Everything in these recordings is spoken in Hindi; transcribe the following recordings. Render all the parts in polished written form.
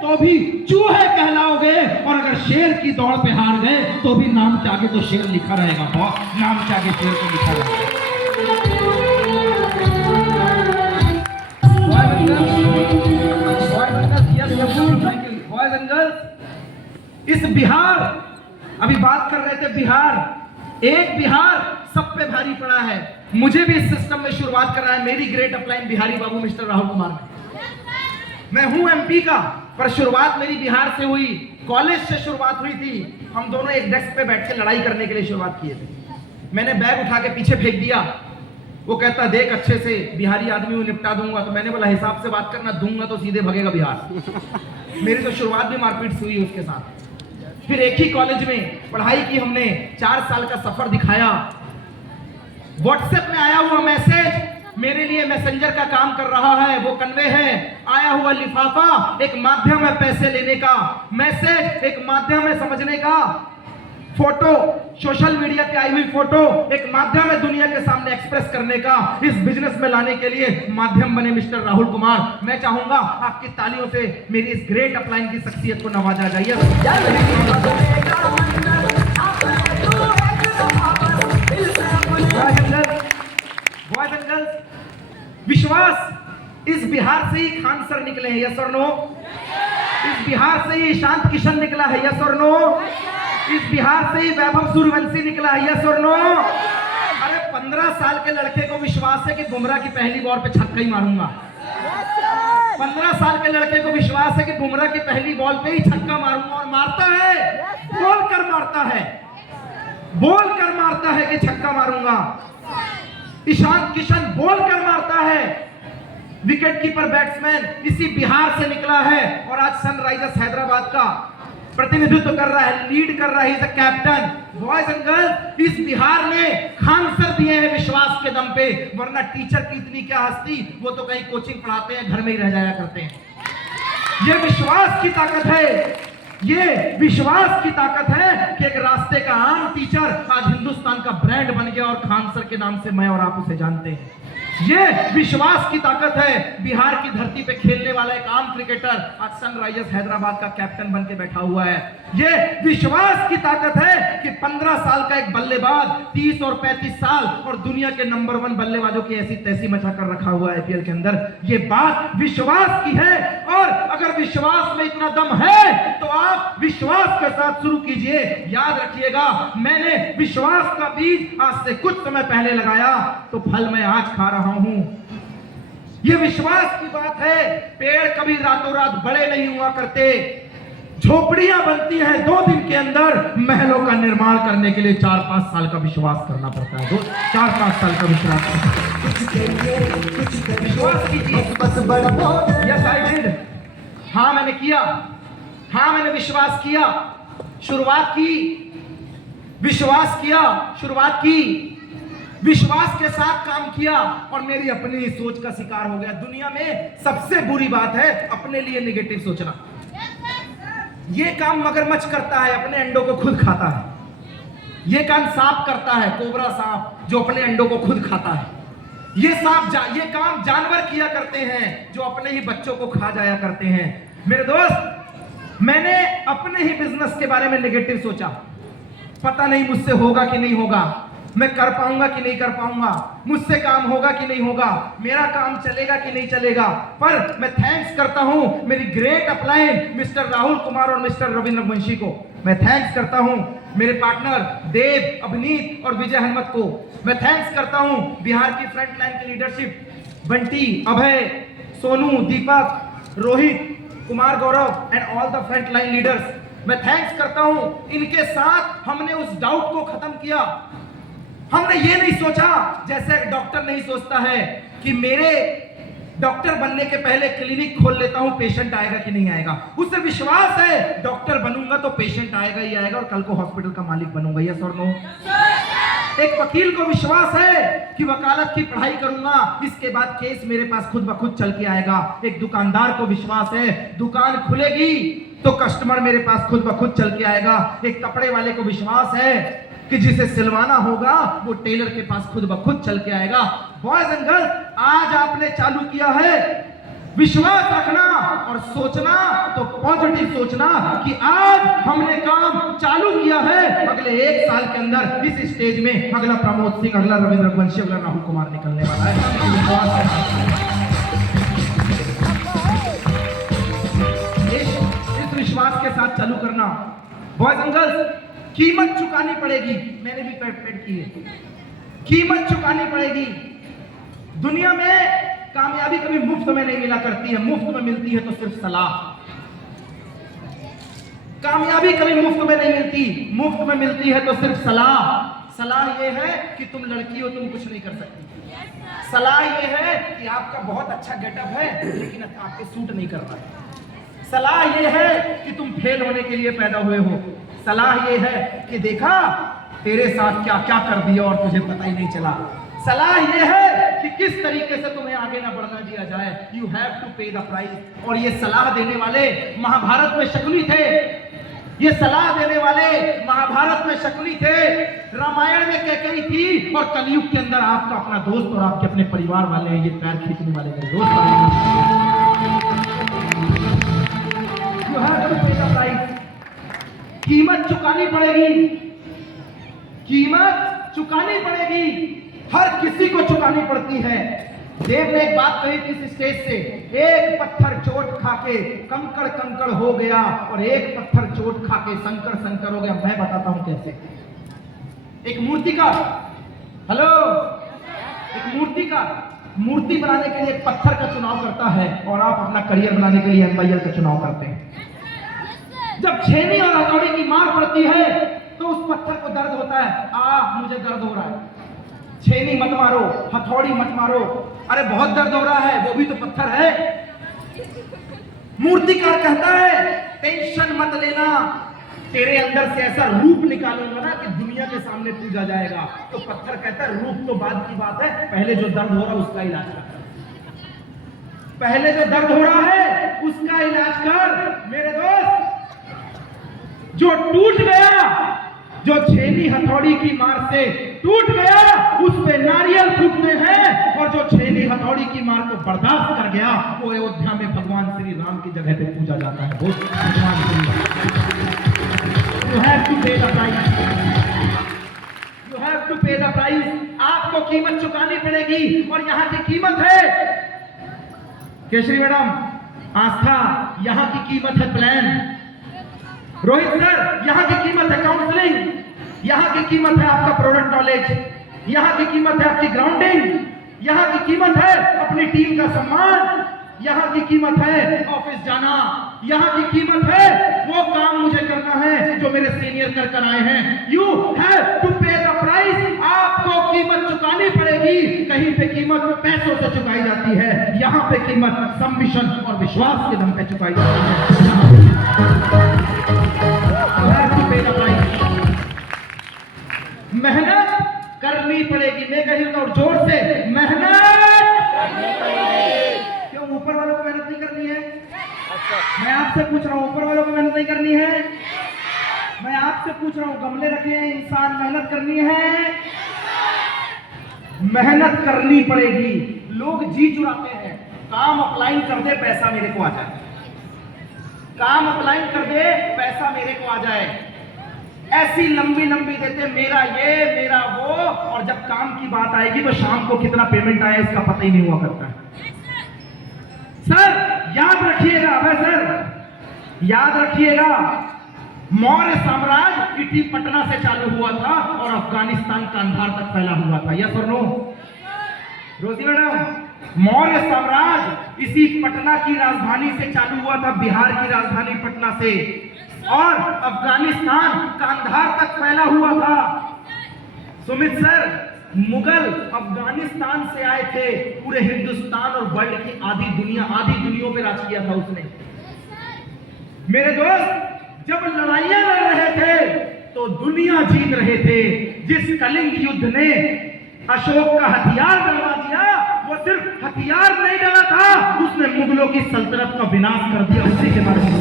तो भी चूहे कहलाओगे, और अगर शेर की दौड़ पे हार गए तो भी नाम के आगे तो शेर लिखा रहेगा। बहुत नाम के आगे शेर को लिखा रहेगा। बॉयज एंड गर्ल्स, इस बिहार, अभी बात कर रहे थे बिहार, एक बिहार सब पे भारी पड़ा है। मुझे भी इस सिस्टम में शुरुआत कर रहा है मेरी ग्रेट अपलाइन बिहारी बाबू मिस्टर राहुल कुमार ने। मैं हूं एमपी का, पर शुरुआत मेरी बिहार से हुई, कॉलेज से शुरुआत हुई थी। हम दोनों एक डेस्क पे बैठ के लड़ाई करने के लिए शुरुआत किए थे। मैंने बैग उठा के पीछे फेंक दिया, वो कहता देख अच्छे से बिहारी आदमी हूं, निपटा दूंगा। तो मैंने बोला हिसाब से बात करना, दूंगा तो सीधे भगेगा बिहार। मेरी तो शुरुआत भी मारपीट से हुई उसके साथ। फिर एक ही कॉलेज में पढ़ाई की हमने, 4 साल का सफर दिखाया। व्हाट्सएप में आया हुआ मैसेज मेरे लिए मैसेंजर का काम कर रहा है, वो कन्वे है। आया हुआ लिफाफा एक माध्यम है पैसे लेने का, मैसेज एक माध्यम है समझने का, फोटो सोशल मीडिया पे आई हुई फोटो एक माध्यम है दुनिया के सामने एक्सप्रेस करने का। इस बिजनेस में लाने के लिए माध्यम बने मिस्टर राहुल कुमार। मैं चाहूंगा आपकी तालियों से मेरी इस ग्रेट अपलाइन की शख्सियत को नवाजा जाइए। बॉयज एंड गर्ल्स, विश्वास इस बिहार से ही खान सर निकले हैं, यस और नो? इस बिहार से ही ईशांत किशन निकला है, यस और नो? इस बिहार से ही वैभव सूर्यवंशी निकला है, यस और नो? अरे 15 साल के लड़के को विश्वास है कि बुमराह की पहली बॉल पे छक्का ही मारूंगा। 15 साल के लड़के को विश्वास है कि बुमराह की पहली बॉल पे ही छक्का मारूंगा, और मारता है, बोल कर मारता है, बोल कर मारता है कि छक्का मारूंगा। ईशांत किशन बोल कर मारता है, विकेट कीपर बैट्समैन इसी बिहार से निकला है, और आज सनराइजर्स हैदराबाद का प्रतिनिधित्व कर रहा है, लीड कर रहा है, is a captain. Boys and girls, इस बिहार ने खान सर दिए हैं विश्वास के दम पे, वरना टीचर की इतनी क्या हस्ती, वो तो कहीं कोचिंग पढ़ाते हैं, घर में ही रह जाया करते हैं। ये विश्वास की ताकत है, ये विश्वास की ताकत है कि एक रास्ते का आम टीचर आज हिंदुस्तान का ब्रांड बन गया, और खान सर के नाम से मैं और आप उसे जानते हैं। ये विश्वास की ताकत है। बिहार की धरती पे खेलने वाला एक आम क्रिकेटर आज सनराइजर्स हैदराबाद का कैप्टन बन के बैठा हुआ है। ये विश्वास की ताकत है कि 15 साल का एक बल्लेबाज 30 और 35 साल और दुनिया के नंबर 1 बल्लेबाजों की ऐसी तैसी मचा कर रखा हुआ है आईपीएल के अंदर। ये बात विश्वास की है, और अगर विश्वास में इतना दम है तो आप विश्वास के साथ शुरू कीजिए। याद रखिएगा, मैंने विश्वास का बीज आज से कुछ समय पहले लगाया, तो फल मैं आज खा रहा हूं। यह विश्वास की बात है। पेड़ कभी रातों रात बड़े नहीं हुआ करते, झोपड़ियां बनती हैं 2 दिन के अंदर। महलों का निर्माण करने के लिए 4-5 साल का विश्वास करना पड़ता है। 4-5 साल का विश्वास कीजिए। यस आई डिड, हाँ मैंने किया, हाँ मैंने विश्वास किया, शुरुआत की, विश्वास किया, शुरुआत की, विश्वास के साथ काम किया, और मेरी अपनी सोच का शिकार हो गया। दुनिया में सबसे बुरी बात है अपने लिए नेगेटिव सोचना। ये काम मगरमच्छ करता है, अपने अंडों को खुद खाता है। ये काम सांप करता है, कोबरा सांप, जो अपने अंडों को खुद खाता है। ये ये काम जानवर किया करते हैं, जो अपने ही बच्चों को खा जाया करते हैं। मेरे दोस्त, मैंने अपने ही बिजनेस के बारे में नेगेटिव सोचा। पता नहीं मुझसे होगा कि नहीं होगा, मैं कर पाऊंगा कि नहीं कर पाऊंगा, मुझसे काम होगा कि नहीं होगा, मेरा काम चलेगा कि नहीं चलेगा। पर मैं थैंक्स करता हूं मेरी great upline mister Rahul Kumar और मिस्टर रविंद्र वंशी को। मैं थैंक्स करता हूं मेरे पार्टनर देव, अभिनीत और विजय हनुमत को। मैं थैंक्स करता हूं बिहार की फ्रंट लाइन की leadership, Bunty, Abhay, Sonu, Deepak, Rohit, Kumar Gaurav and all the front line leaders. मैं थैंक्स करता हूं, इनके साथ हमने उस डाउट को खत्म किया। हमने ये नहीं सोचा जैसे एक डॉक्टर नहीं सोचता है कि मेरे डॉक्टर बनने के पहले क्लिनिक खोल लेता हूं, पेशेंट आएगा कि नहीं आएगा। उसे विश्वास है डॉक्टर बनूंगा तो पेशेंट आएगा ही आएगा, और कल को हॉस्पिटल का मालिक बनूंगा। यस और नो? एक वकील को विश्वास है कि वकालत की पढ़ाई करूंगा, इसके बाद केस मेरे पास खुद ब खुद चल के आएगा। एक दुकानदार को विश्वास है दुकान खुलेगी तो कस्टमर मेरे पास खुद ब खुद चल के आएगा। एक कपड़े वाले को विश्वास है कि जिसे सिलवाना होगा वो टेलर के पास खुद ब खुद चल के आएगा। बॉयज एंड गर्ल्स, आज आपने चालू किया है विश्वास रखना और सोचना तो पॉजिटिव सोचना कि आज हमने काम चालू किया है, अगले 1 साल के अंदर इस स्टेज में अगला प्रमोद सिंह, अगला रविंद्र रघुवंशी, अगला राहुल कुमार निकलने वाला है। विश्वास है। इस विश्वास के साथ चालू करना। बॉयज एंड गर्ल्स, कीमत चुकानी पड़ेगी। मैंने भी पेड की है, कीमत चुकानी पड़ेगी। दुनिया में कामयाबी कभी मुफ्त में नहीं मिला करती है, मुफ्त में मिलती है तो सिर्फ सलाह। कामयाबी कभी मुफ्त में नहीं मिलती, मुफ्त में मिलती है तो सिर्फ सलाह। सलाह यह है कि तुम लड़की हो, तुम कुछ नहीं कर सकती। सलाह यह है कि आपका बहुत अच्छा गेटअप है लेकिन आपके सूट नहीं कर रहा है। सलाह यह है कि तुम फेल होने के लिए पैदा हुए हो। सलाह यह है कि देखा तेरे साथ क्या क्या कर दिया और तुझे पता ही नहीं चला। सलाह यह है कि किस तरीके से तुम्हें आगे ना बढ़ना दिया जाए। You have to pay the price. और ये सलाह देने वाले महाभारत में शकुनी थे, ये सलाह देने वाले महाभारत में शकुनी थे, रामायण में कैकेयी थी, और कलयुग के अंदर आपका अपना दोस्त और आपके अपने परिवार वाले हैं, ये पैर खींचने वाले मेरे दोस्त। You have to pay the price. कीमत चुकानी पड़ेगी, कीमत चुकानी पड़ेगी, हर किसी को चुकानी पड़ती है। देव ने एक बात कही थी इस स्टेज से, एक पत्थर चोट खाके कंकड़ कंकड़ हो गया और एक पत्थर चोट खाके संकर संकर हो गया। मैं बताता हूं कैसे। एक मूर्तिकार, हेलो, एक मूर्तिकार मूर्ति बनाने के लिए एक पत्थर का चुनाव करता है और आप अपना करियर बनाने के लिए MIL का चुनाव करते हैं। जब छेनी और हथौड़ी की मार पड़ती है तो उस पत्थर को दर्द होता है, मुझे दर्द हो रहा है। छेनी मत मारो, हथौड़ी मत मारो, अरे बहुत दर्द हो रहा है, वो भी तो पत्थर है। मूर्तिकार कहता है टेंशन मत लेना, तेरे अंदर से ऐसा रूप निकालूंगा ना कि दुनिया के सामने पूजा जाएगा। तो पत्थर कहता है रूप तो बाद की बात है, पहले जो दर्द हो रहा है उसका इलाज कर, पहले जो दर्द हो रहा है उसका इलाज कर मेरे दोस्त। जो टूट गया, जो छेनी हथौड़ी की मार से टूट गया, उस पे नारियल फूटते हैं, और जो छेनी हथौड़ी की मार को बर्दाश्त कर गया वो अयोध्या में भगवान श्री राम की जगह पे पूजा जाता है। वो भगवान Shri Ram. You have to pay the price, you have to pay the price. आपको कीमत चुकानी पड़ेगी और यहाँ की कीमत है, केशरी मैडम, आस्था, यहाँ की कीमत है प्लान। रोहित सर, यहाँ की कीमत है काउंसलिंग, यहाँ की कीमत है आपका प्रोडक्ट नॉलेज, यहाँ की कीमत है आपकी ग्राउंडिंग, यहाँ की कीमत है अपनी टीम का सम्मान, यहाँ की कीमत है ऑफिस जाना, यहाँ की कीमत है वो काम मुझे करना है जो मेरे सीनियर कर कर आए हैं। You have to pay the price. आपको कीमत चुकानी पड़ेगी। कहीं पे कीमत पैसों से चुकाई जाती है, यहाँ पे कीमत सबमिशन और विश्वास के दम पे चुकाई जाती है। मेहनत करनी पड़ेगी। मैं कही और जोर से मेहनत करनी पड़ेगी। क्यों ऊपर वालों को मेहनत नहीं करनी है? मैं आपसे पूछ रहा हूँ, ऊपर वालों को मेहनत नहीं करनी है? मैं आपसे पूछ रहा हूँ, गमले रखे हैं, इंसान मेहनत करनी है? मेहनत करनी पड़ेगी। लोग जी चुराते हैं, काम अप्लाई कर दे पैसा मेरे को आ जाए, काम अप्लाई कर दे पैसा मेरे को आ जाए, ऐसी लंबी लंबी देते मेरा ये मेरा वो, और जब काम की बात आएगी तो शाम को कितना पेमेंट आया इसका पता ही नहीं हुआ करता है। सर याद रखिएगा, वह सर याद रखिएगा, मौर्य साम्राज्य इसी पटना से चालू हुआ था और अफगानिस्तान कंधार तक फैला हुआ था। यस और नो रोजी मैडम? मौर्य साम्राज्य इसी पटना की राजधानी से चालू हुआ था, बिहार की राजधानी पटना से, और अफगानिस्तान कंधार तक फैला हुआ था। सुमित सर, मुगल अफगानिस्तान से आए थे, पूरे हिंदुस्तान और वर्ल्ड की आधी दुनिया पे राज किया था उसने। मेरे दोस्त, जब लड़ाइयां लड़ रहे थे तो दुनिया जीत रहे थे। जिस कलिंग युद्ध ने अशोक का हथियार डलवा दिया, वो सिर्फ हथियार नहीं डला था, उसने मुगलों की सल्तनत का विनाश कर दिया। उसी के बारे में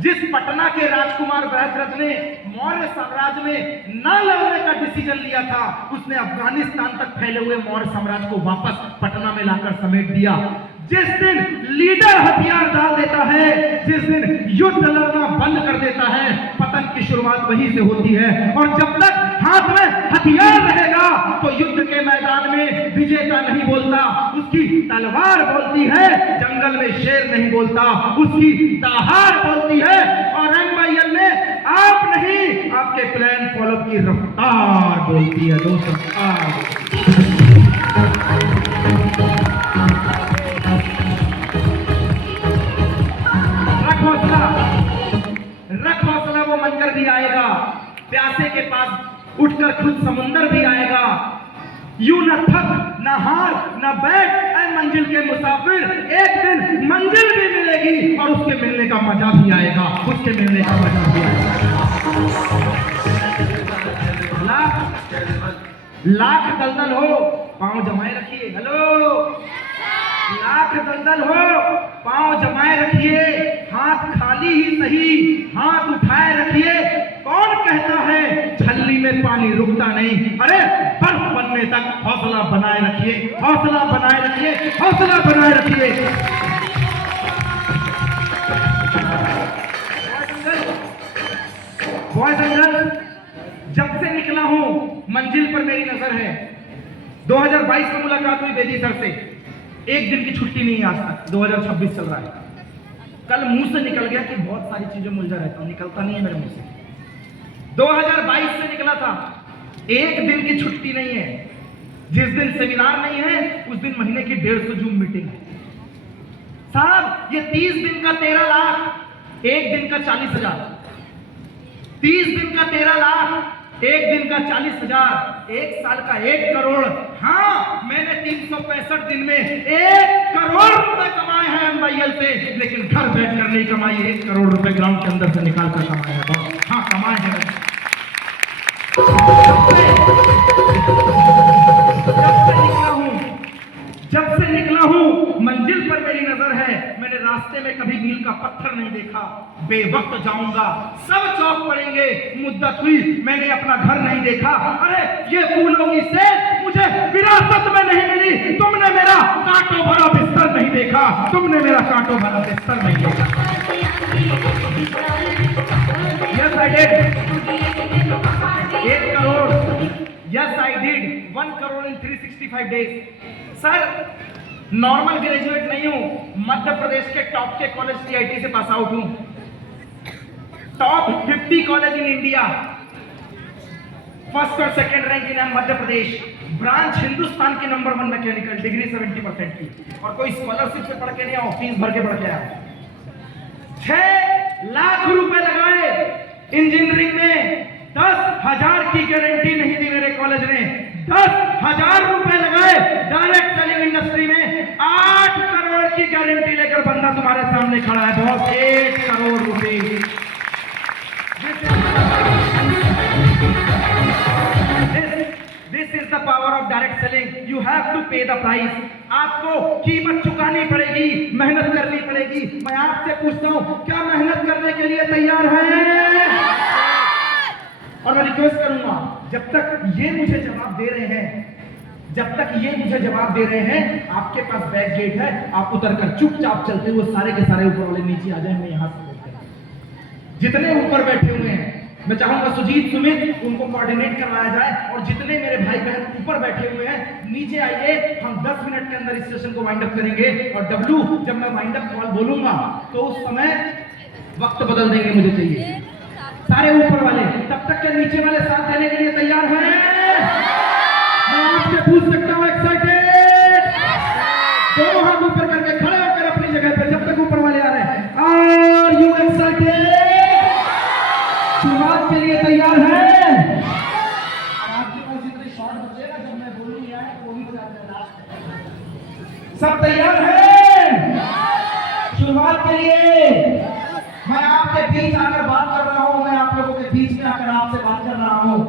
जिस पटना के राजकुमार बृहद्रथ ने मौर्य साम्राज्य में न लड़ने का डिसीजन लिया था, उसने अफगानिस्तान तक फैले हुए मौर्य साम्राज्य को वापस पटना में लाकर समेट दिया। जिस दिन लीडर हथियार डाल देता है, जिस दिन युद्ध लड़ना बंद कर देता है, पतन की शुरुआत वहीं से होती है। और जब तक हाथ में हथियार रहेगा तो युद्ध के मैदान में विजेता नहीं बोलता, उसकी तलवार बोलती है। जंगल में शेर नहीं बोलता, उसकी दहाड़ बोलती है। और रंगबाइल में आप नहीं, आपके प्लान फॉलो की रफ्तार बोलती है दोस्तों। रख हौसला, वो मंजर भी आएगा, प्यासे के पास उठकर खुद समुंदर भी आएगा। यूं न थक न हार न बैठ ऐ मंजिल के मुसाफिर, एक दिन मंजिल भी मिलेगी और उसके मिलने का मजा भी आएगा, उसके मिलने का मजा भी आएगा। लाख दलदल हो, पांव जमाए रखिए। हेलो, लाख दलदल हो, पांव जमाए रखिए, हाथ खाली ही सही, हाथ उठाए रखिए। कौन कहता है छल्ली में पानी रुकता नहीं? अरे बर्फ बनने तक हौसला बनाए रखिए, हौसला बनाए रखिए, हौसला बनाए रखिए। बॉयज एंड गर्ल्स, जब से निकला हूं मंजिल पर मेरी नजर है। 2022 में मुलाकात हुई बेदी सर से, एक दिन की छुट्टी नहीं आज तक। 2026 चल रहा है, कल मुंह से निकल गया कि बहुत सारी चीजें मुलझा रहता हूं, निकलता नहीं है मेरे मुंह से। 2022 से निकला था, एक दिन की छुट्टी नहीं है। जिस दिन सेमिनार नहीं है उस दिन महीने की 150 जूम मीटिंग है साहब। ये 30 दिन का 13 लाख, एक दिन का 40,000। 30 दिन का 13 लाख, एक दिन का 40,000, एक साल का 1 करोड़। हाँ, मैंने 365 दिन में 1 करोड़ रुपए कमाए हैं एमवाईएल से, लेकिन घर बैठकर नहीं कमाए। 1 करोड़ रुपए ग्राउंड के अंदर से निकाल कर कमाए हैं। हाँ, कमाए हैं। जब से निकला हूं मंजिल पर मेरी नजर है। मैंने रास्ते में कभी मील का पत्थर नहीं देखा। बेवक्त जाऊंगा, सब चौक पड़ेंगे। मुद्दत हुई मैंने अपना घर नहीं देखा। अरे ये फूलों की सेज मुझे विरासत में नहीं मिली। तुमने मेरा कांटों भरा बिस्तर नहीं देखा, तुमने मेरा कांटों भरा बिस्तर नहीं देखा। Yes I did 1 crore. Yes I did 1 crore in 365 days. Sir, normal graduate नहीं हूं, मध्य प्रदेश के टॉप के कॉलेज सीआईटी से पास आउट हूं। Top 50 college in India, first और second rank in Madhya Pradesh. Branch Hindustan की नंबर 1 मैकेनिकल, डिग्री 70% की। और कोई स्कॉलरशिप से पढ़ के नहीं आओ, फीस भर के पढ़ के आया। 6 लाख रुपए लगाए इंजीनियरिंग में, 10,000 की गारंटी नहीं दी मेरे कॉलेज ने। 10,000 रुपए लगाए डायरेक्ट सेलिंग इंडस्ट्री में, 8 करोड़ की गारंटी लेकर बंदा तुम्हारे सामने खड़ा है बॉस। 1 करोड़ रुपए। This is the power of direct selling. You have to pay the price. आपको कीमत चुकानी पड़ेगी, मेहनत करनी पड़ेगी। मैं आपसे पूछता हूं, क्या मेहनत करने के लिए तैयार हैं? और मैं रिक्वेस्ट करूंगा, जब तक ये मुझे जवाब दे रहे हैं, जब तक ये मुझे जवाब दे रहे हैं, आपके पास बैक गेट है, आप उतरकर चुपचाप चलते हुए सारे के सारे ऊपर वाले नीचे आ जाए। मैं यहां से जितने ऊपर बैठे हुए हैं, मैं चाहूंगा सुजीत सुमित उनको कोऑर्डिनेट करवाया जाए। और जितने मेरे भाई बहन ऊपर बैठे हुए हैं नीचे आइए। हम 10 मिनट के अंदर इस सेशन को वाइंड अप करेंगे। और डब्लू, जब मैं वाइंड अप कॉल बोलूंगा तो उस समय वक्त बदल देंगे, मुझे चाहिए सारे ऊपर वाले। तब तक के नीचे वाले साथ देने के लिए तैयार हैं? मैं आपसे पूछ सकता हूं, एक्साइटेड? दोनों हाथ ऊपर करके खड़े होकर अपनी जगह पर, जब तक ऊपर वाले आ रहे हैं। Are you excited? शुरुआत के लिए तैयार है? आपके पास जितने शॉट बचेगा जब मैं बोलूंगा वो भी बता देना। सब तैयार है शुरुआत के लिए? मैं आपके बीच आकर बात कर रहा हूं, मैं आप लोगों के बीच में आकर आपसे बात कर रहा हूं।